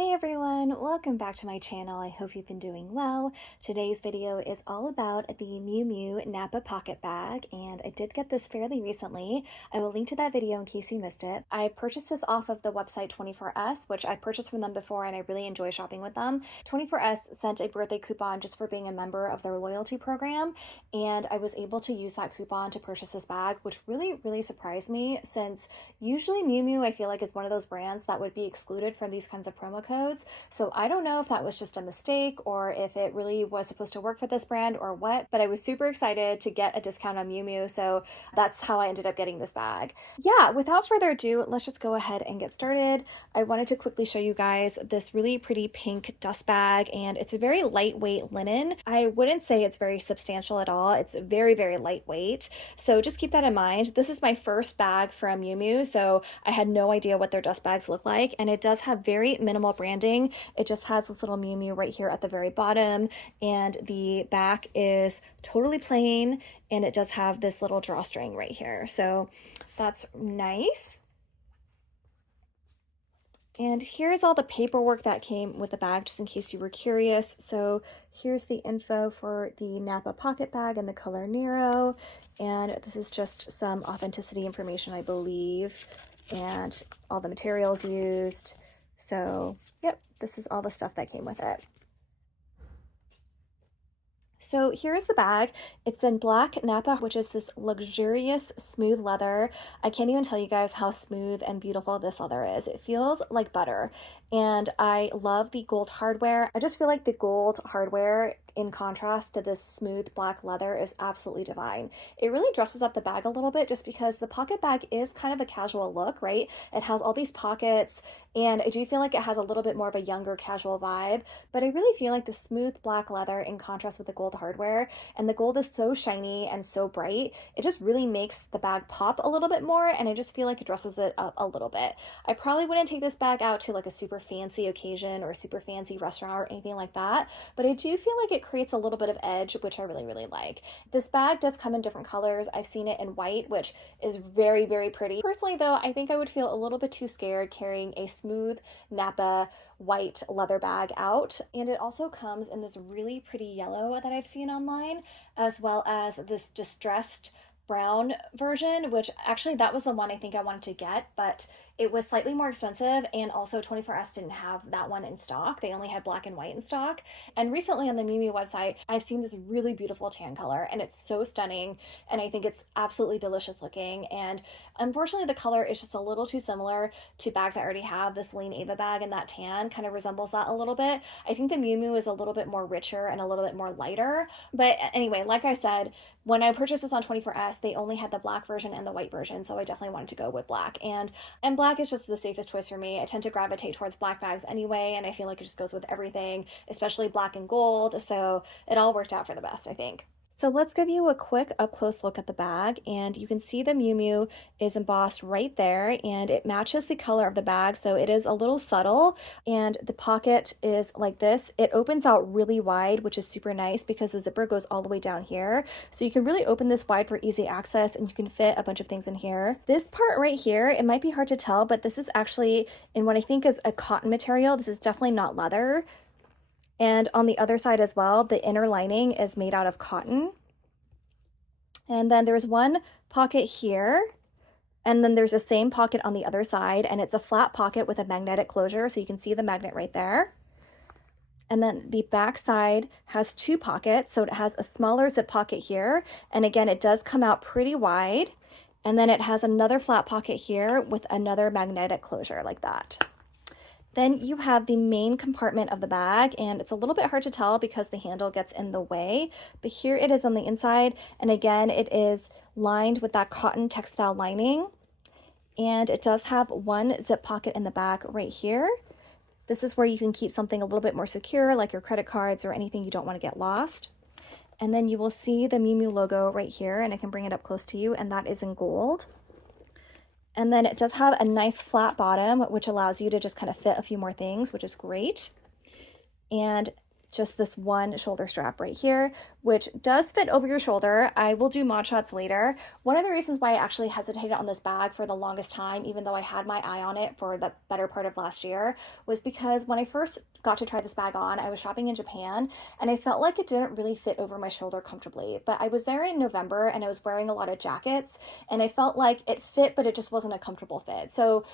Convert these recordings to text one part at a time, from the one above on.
Hey everyone, welcome back to my channel. I hope you've been doing well. Today's video is all about the Miu Miu Napa Pocket Bag, and I did get this fairly recently. I will link to that video in case you missed it. I purchased this off of the website 24S, which I purchased from them before and I really enjoy shopping with them. 24S sent a birthday coupon just for being a member of their loyalty program, and I was able to use that coupon to purchase this bag, which really surprised me, since usually Miu Miu I feel like is one of those brands that would be excluded from these kinds of promo codes. So I don't know if that was just a mistake or if it really was supposed to work for this brand or what, but I was super excited to get a discount on Miu Miu, so that's how I ended up getting this bag. Yeah, without further ado, let's just go ahead and get started. I wanted to quickly show you guys this really pretty pink dust bag, and it's a very lightweight linen. I wouldn't say it's very substantial at all. It's very lightweight, so just keep that in mind. This is my first bag from Miu Miu, so I had no idea what their dust bags look like, and it does have very minimal branding. It just has this little Miu Miu right here at the very bottom, and the back is totally plain, and it does have this little drawstring right here, so that's nice. And here's all the paperwork that came with the bag, just in case you were curious. So here's the info for the Napa Pocket Bag in the color Nero, and this is just some authenticity information, I believe, and all the materials used. So yep, this is all the stuff that came with it. So here's the bag. It's in black Napa, which is this luxurious smooth leather. I can't even tell you guys how smooth and beautiful this leather is. It feels like butter, and I love the gold hardware. I just feel like the gold hardware, in contrast to this smooth black leather, is absolutely divine. It really dresses up the bag a little bit, just because the pocket bag is kind of a casual look, right? It has all these pockets, and I do feel like it has a little bit more of a younger casual vibe, but I really feel like the smooth black leather in contrast with the gold hardware, and the gold is so shiny and so bright, it just really makes the bag pop a little bit more, and I just feel like it dresses it up a little bit. I probably wouldn't take this bag out to like a super fancy occasion or a super fancy restaurant or anything like that, but I do feel like it creates a little bit of edge, which I really like. This bag does come in different colors. I've seen it in white, which is very pretty. Personally though, I think I would feel a little bit too scared carrying a smooth Napa white leather bag out. And it also comes in this really pretty yellow that I've seen online, as well as this distressed brown version, which actually that was the one I think I wanted to get, but it was slightly more expensive, and also 24S didn't have that one in stock. They only had black and white in stock. And recently on the Miu Miu website, I've seen this really beautiful tan color, and it's so stunning, and I think it's absolutely delicious looking. And unfortunately, the color is just a little too similar to bags I already have. This Celine Ava bag, and that tan kind of resembles that a little bit. I think the Miu Miu is a little bit more richer and a little bit more lighter. But anyway, like I said, when I purchased this on 24S, they only had the black version and the white version, so I definitely wanted to go with black. And black is just the safest choice for me. I tend to gravitate towards black bags anyway, and I feel like it just goes with everything, especially black and gold, so it all worked out for the best, I think. So let's give you a quick up-close look at the bag, and you can see the Miu Miu is embossed right there, and it matches the color of the bag, so it is a little subtle. And the pocket is like this. It opens out really wide, which is super nice because the zipper goes all the way down here, so you can really open this wide for easy access, and you can fit a bunch of things in here. This part right here, it might be hard to tell, but this is actually in what I think is a cotton material. This is definitely not leather. And on the other side as well, the inner lining is made out of cotton. And then there's one pocket here, and then there's the same pocket on the other side, and it's a flat pocket with a magnetic closure, so you can see the magnet right there. And then the back side has two pockets, so it has a smaller zip pocket here, and again, it does come out pretty wide. And then it has another flat pocket here with another magnetic closure like that. Then you have the main compartment of the bag, and it's a little bit hard to tell because the handle gets in the way, but here it is on the inside, and again, it is lined with that cotton textile lining, and it does have one zip pocket in the back right here. This is where you can keep something a little bit more secure, like your credit cards or anything you don't want to get lost. And then you will see the Miu Miu logo right here, and I can bring it up close to you, and that is in gold. And then it does have a nice flat bottom, which allows you to just kind of fit a few more things, which is great. And just this one shoulder strap right here, which does fit over your shoulder. I will do mod shots later. One of the reasons why I actually hesitated on this bag for the longest time, even though I had my eye on it for the better part of last year, was because when I first got to try this bag on, I was shopping in Japan and I felt like it didn't really fit over my shoulder comfortably. But I was there in November and I was wearing a lot of jackets and I felt like it fit, but it just wasn't a comfortable fit. So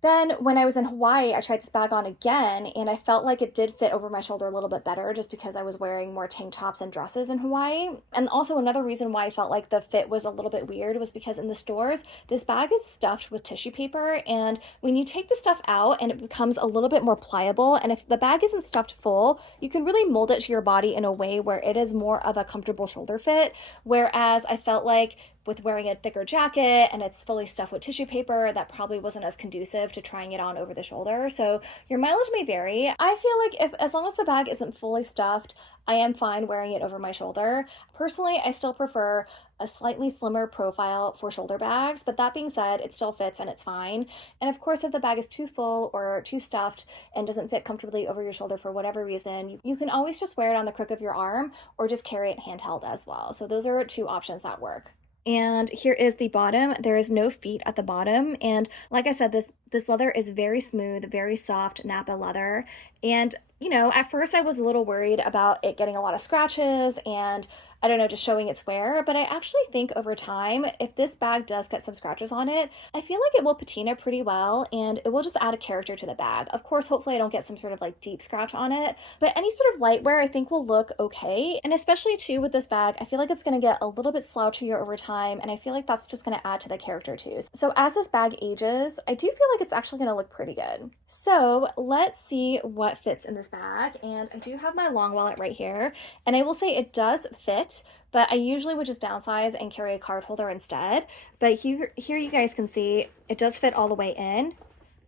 then when I was in Hawaii, I tried this bag on again and I felt like it did fit over my shoulder a little bit better just because I was wearing more tank tops and dresses in Hawaii. And also another reason why I felt like the fit was a little bit weird was because in the stores, this bag is stuffed with tissue paper, and when you take the stuff out and it becomes a little bit more pliable, and if the bag isn't stuffed full, you can really mold it to your body in a way where it is more of a comfortable shoulder fit. Whereas I felt like with wearing a thicker jacket and it's fully stuffed with tissue paper, that probably wasn't as conducive to trying it on over the shoulder. So your mileage may vary. I feel like as long as the bag isn't fully stuffed, I am fine wearing it over my shoulder. Personally, I still prefer a slightly slimmer profile for shoulder bags, but that being said, it still fits and it's fine. And of course, if the bag is too full or too stuffed and doesn't fit comfortably over your shoulder for whatever reason, you can always just wear it on the crook of your arm or just carry it handheld as well. So those are two options that work. And here is the bottom. There is no feet at the bottom. And like I said, this leather is very smooth, very soft Napa leather. And, you know, at first I was a little worried about it getting a lot of scratches and I don't know, just showing its wear. But I actually think over time, if this bag does get some scratches on it, I feel like it will patina pretty well and it will just add a character to the bag. Of course, hopefully I don't get some sort of like deep scratch on it, but any sort of light wear I think will look okay. And especially too with this bag, I feel like it's going to get a little bit slouchier over time. And I feel like that's just going to add to the character too. So as this bag ages, I do feel like it's actually going to look pretty good. So let's see what fits in this bag. And I do have my long wallet right here. And I will say it does fit, but I usually would just downsize and carry a card holder instead. But here you guys can see it does fit all the way in.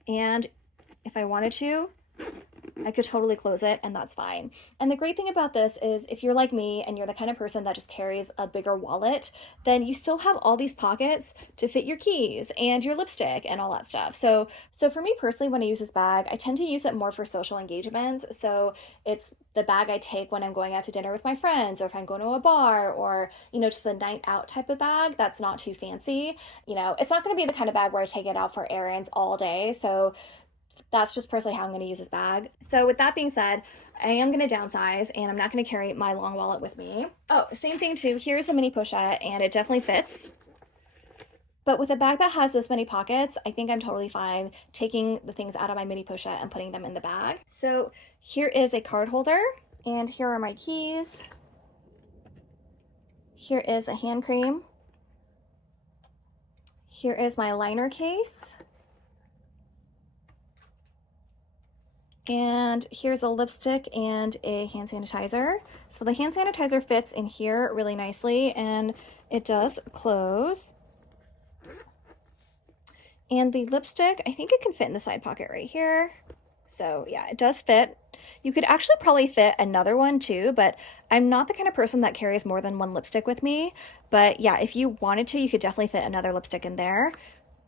And if I wanted to, I could totally close it and that's fine. And the great thing about this is if you're like me and you're the kind of person that just carries a bigger wallet, then you still have all these pockets to fit your keys and your lipstick and all that stuff. So for me personally, when I use this bag, I tend to use it more for social engagements. So it's the bag I take when I'm going out to dinner with my friends or if I'm going to a bar or, you know, just a night out type of bag that's not too fancy. You know, it's not going to be the kind of bag where I take it out for errands all day. So that's just personally how I'm going to use this bag. So with that being said, I am going to downsize and I'm not going to carry my long wallet with me. Oh, same thing too. Here's a mini pochette and it definitely fits. But with a bag that has this many pockets, I think I'm totally fine taking the things out of my mini pochette and putting them in the bag. So here is a card holder and here are my keys. Here is a hand cream. Here is my liner case. And here's a lipstick and a hand sanitizer. So the hand sanitizer fits in here really nicely and it does close. And the lipstick, I think it can fit in the side pocket right here. So yeah, it does fit. You could actually probably fit another one too, but I'm not the kind of person that carries more than one lipstick with me. But yeah, if you wanted to, you could definitely fit another lipstick in there.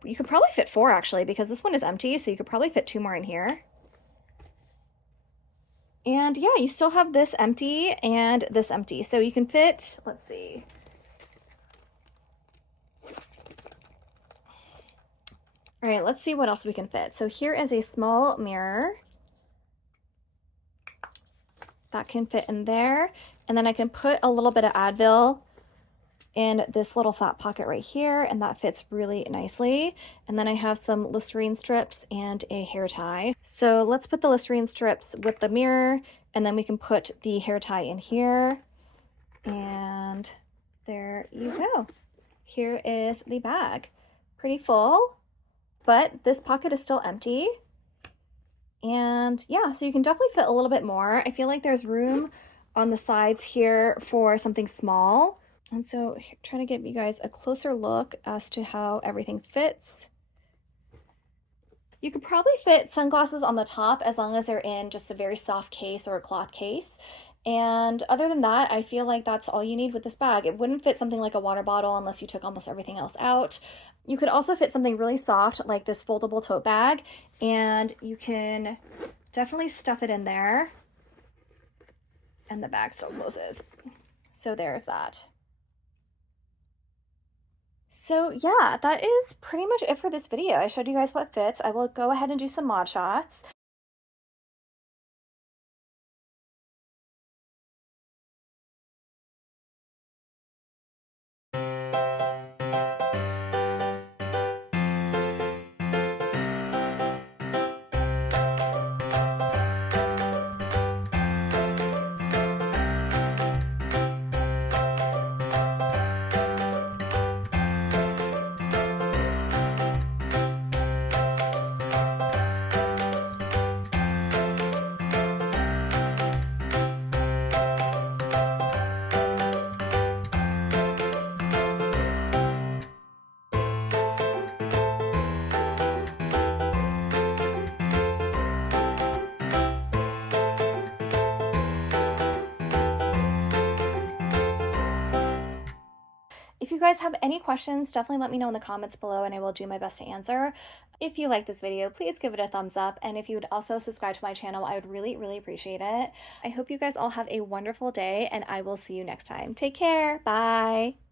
You could probably fit 4 actually, because this one is empty, so you could probably fit 2 more in here. And yeah, you still have this empty and this empty. So you can fit, let's see. All right, let's see what else we can fit. So here is a small mirror that can fit in there. And then I can put a little bit of Advil in this little flat pocket right here, and that fits really nicely. And then I have some Listerine strips and a hair tie. So let's put the Listerine strips with the mirror, and then we can put the hair tie in here. And there you go. Here is the bag. Pretty full, but this pocket is still empty. And yeah, so you can definitely fit a little bit more. I feel like there's room on the sides here for something small. And so trying to give you guys a closer look as to how everything fits. You could probably fit sunglasses on the top as long as they're in just a very soft case or a cloth case. And other than that, I feel like that's all you need with this bag. It wouldn't fit something like a water bottle unless you took almost everything else out. You could also fit something really soft like this foldable tote bag, and you can definitely stuff it in there. and the bag still closes. So there's that. So yeah, that is pretty much it for this video. I showed you guys what fits. I will go ahead and do some mod shots. If you guys have any questions, definitely let me know in the comments below and I will do my best to answer. If you like this video, please give it a thumbs up. And if you would also subscribe to my channel, I would really, really appreciate it. I hope you guys all have a wonderful day and I will see you next time. Take care. Bye.